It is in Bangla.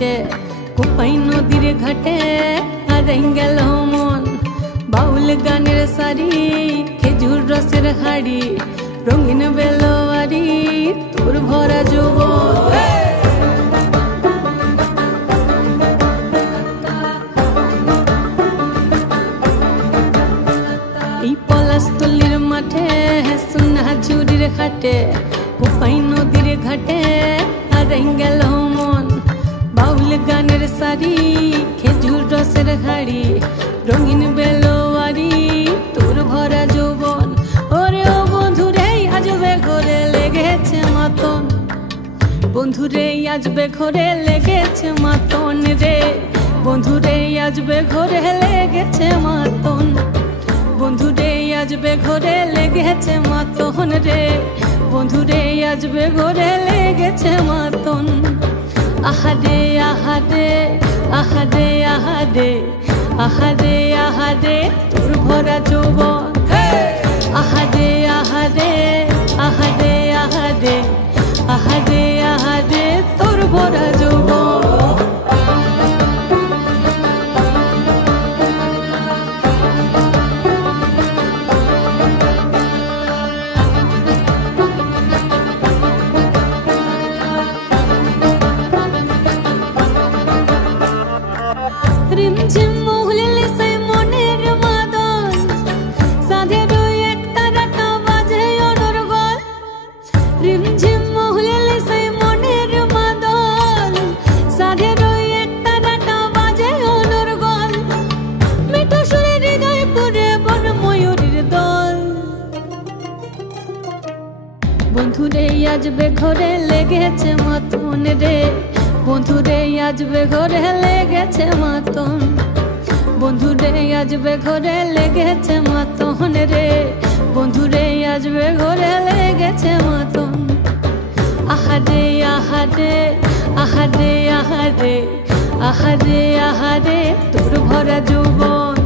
হাটে কোপাই নদীর ঘাটে হারাই গেল মন বাউল গানের সারি খেজুর রসের হাড়ি রঙিন বেলোয়ারি তোর ভরা যৌবন এই পলাশতলির মাঠে সোনা ঝুরির ঘাটে কোপাই নদীর ঘাটে হারাই গেল মন বাউল গানের সারি খেজুর রসের হাড়ি রঙিন বেলোয়ারি তোর ভরা যৌবন ওরে ও বন্ধুরে আজবে ঘরে লেগেছে মাতন বন্ধুরে আজবে ঘরে লেগেছে মাতন রে বন্ধুরে আজবে ঘরে লেগেছে মাতন বন্ধুরে আজবে ঘরে লেগেছে মাতন রে বন্ধুরে আজবে ঘরে লেগেছে মাতন আহারে আহারে আহারে আহারে আহারে আহারে তোর ভরা যৌবন আহারে আহারে আহারে আহারে আহারে আহারে তোর ভরা যৌবন রিমঝিম মহুলিলে সেই মনের মাদল সাধের এক তারাটা বাজে অনর্গল রিমঝিম মহুলিলে সেই মনের মাদল সাধের এক তারাটা বাজে অনর্গল মিঠো সুরে হৃদয় পুরে বন ময়ূরের দল বন্ধুরে আজবে ঘরে লেগেছে মাতন রে বন্ধুরে আজবে ঘরে লেগেছে মাতন বন্ধুরে আজবে ঘরে লেগেছে মাতন রে বন্ধুরে আজবে ঘরে লেগেছে মাতন আহারে আহারে আহারে আহারে আহারে আহারে তোর ভরা যৌবন